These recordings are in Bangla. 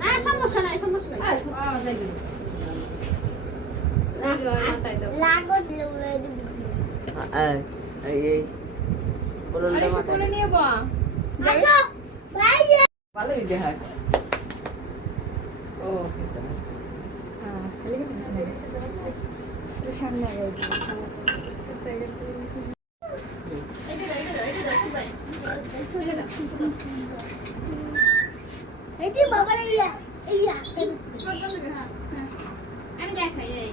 না সমস্যা নাই সমস্যা নাই লাগো দিলে উড়ে দিবি এই, এই এই বলুনটা যে বাবার এই এই আমি দেখাই এই।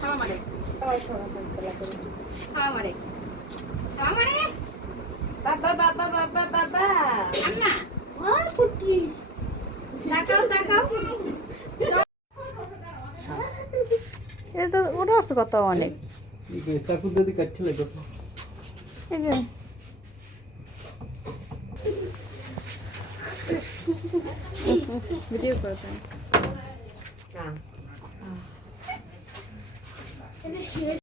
খাওয়া মারে। খাওয়া মারে। খাওয়া মারে। বাবা বাবা বাবা বাবা। আন্না। এটা তো ওটা অর্থ কত অনেক চাকু যদি কাটছিল তো এই যে ভিডিও করতেন